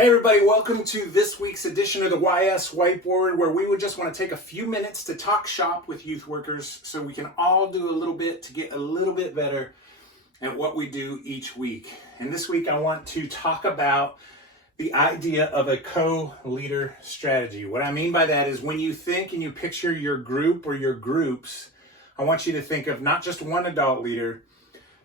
Hey everybody, welcome to this week's edition of the YS Whiteboard, where we would just want to take a few minutes to talk shop with youth workers so we can all do a little bit to get a little bit better at what we do each week. And this week I want to talk about the idea of a co-leader strategy. What I mean by that is when you think and you picture your group or your groups, I want you to think of not just one adult leader,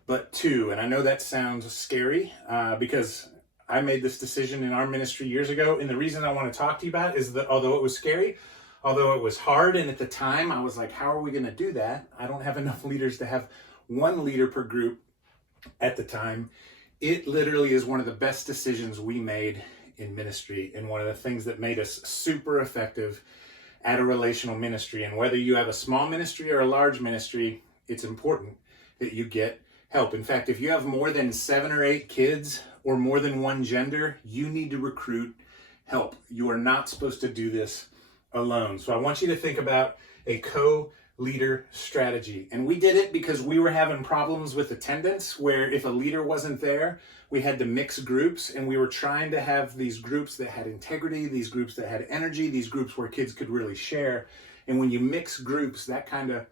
but two. And I know that sounds scary because I made this decision in our ministry years ago, and the reason I want to talk to you about it is that although it was scary, although it was hard, and at the time I was like, how are we going to do that? I don't have enough leaders to have one leader per group at the time. It literally is one of the best decisions we made in ministry, and one of the things that made us super effective at a relational ministry. And whether you have a small ministry or a large ministry, it's important that you get help. In fact, if you have more than 7 or 8 kids or more than one gender, you need to recruit help. You are not supposed to do this alone. So I want you to think about a co-leader strategy. And we did it because we were having problems with attendance, where if a leader wasn't there, we had to mix groups, and we were trying to have these groups that had integrity, these groups that had energy, these groups where kids could really share. And when you mix groups, that kind of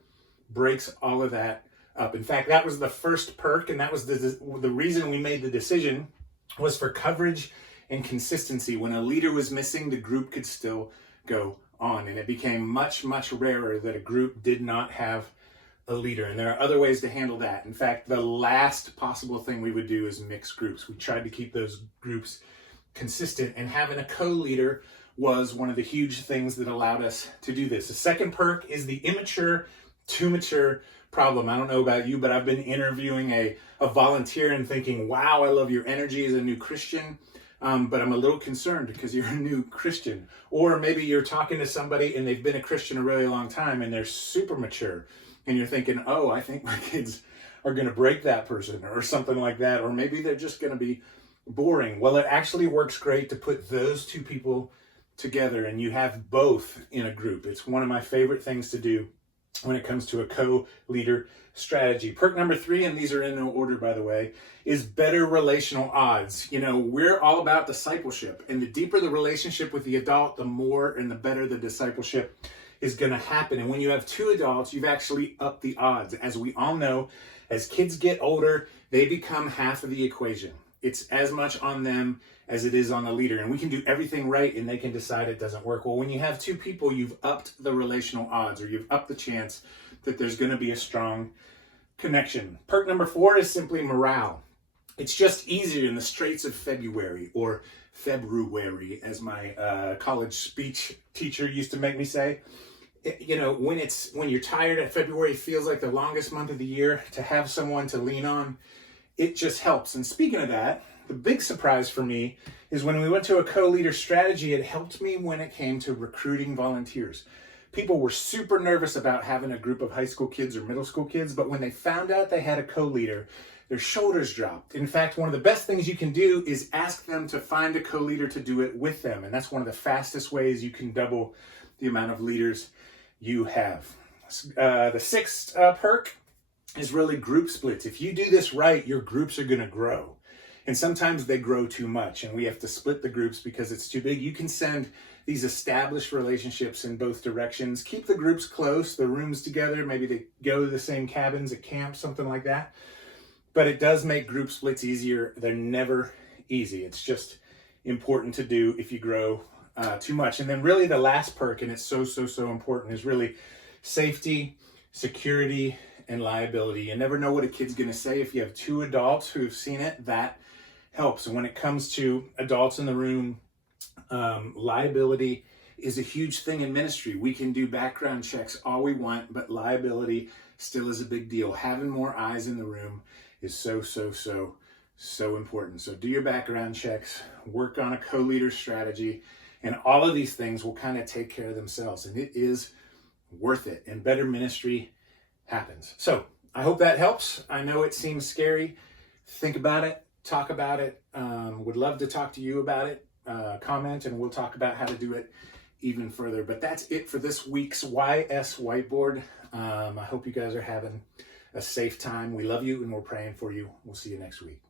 breaks all of that up. In fact, that was the first perk, and that was the reason we made the decision, was for coverage and consistency. When a leader was missing, the group could still go on, and it became much, much rarer that a group did not have a leader. And there are other ways to handle that. In fact, the last possible thing we would do is mix groups. We tried to keep those groups consistent, and having a co-leader was one of the huge things that allowed us to do this. The second perk is the immature to mature problem. I don't know about you, but I've been interviewing a volunteer and thinking, wow, I love your energy as a new Christian, but I'm a little concerned because you're a new Christian. Or maybe you're talking to somebody and they've been a Christian a really long time and they're super mature, and you're thinking, oh, I think my kids are going to break that person or something like that. Or maybe they're just going to be boring. Well, it actually works great to put those two people together and you have both in a group. It's one of my favorite things to do when it comes to a co-leader strategy. Perk number 3, and these are in no order, by the way, is better relational odds. You know, we're all about discipleship, and the deeper the relationship with the adult, the more and the better the discipleship is going to happen. And when you have 2 adults, you've actually upped the odds. As we all know, as kids get older, they become half of the equation. It's as much on them as it is on the leader. And we can do everything right and they can decide it doesn't work. Well, when you have 2 people, you've upped the relational odds, or you've upped the chance that there's going to be a strong connection. Perk number 4 is simply morale. It's just easier in the straits of February, or February, as my college speech teacher used to make me say. You know, when you're tired at February, it feels like the longest month of the year. To have someone to lean on, it just helps. And speaking of that, the big surprise for me is when we went to a co-leader strategy, it helped me when it came to recruiting volunteers. People were super nervous about having a group of high school kids or middle school kids, but when they found out they had a co-leader, their shoulders dropped. In fact, one of the best things you can do is ask them to find a co-leader to do it with them. And that's one of the fastest ways you can double the amount of leaders you have. The 6th perk is really group splits. If you do this right, your groups are going to grow. And sometimes they grow too much and we have to split the groups because it's too big. You can send these established relationships in both directions. Keep the groups close, the rooms together. Maybe they go to the same cabins at camp, something like that. But it does make group splits easier. They're never easy. It's just important to do if you grow too much. And then really the last perk, and it's so important, is really safety, security, and liability. You never know what a kid's going to say. If you have 2 adults who've seen it, that helps. And when it comes to adults in the room, liability is a huge thing in ministry. We can do background checks all we want, but liability still is a big deal. Having more eyes in the room is so important. So do your background checks, work on a co-leader strategy, and all of these things will kind of take care of themselves. And it is worth it. And better ministry happens. So I hope that helps. I know it seems scary. Think about it, talk about it. Would love to talk to you about it. Comment and we'll talk about how to do it even further. But that's it for this week's YS Whiteboard. I hope you guys are having a safe time. We love you and we're praying for you. We'll see you next week.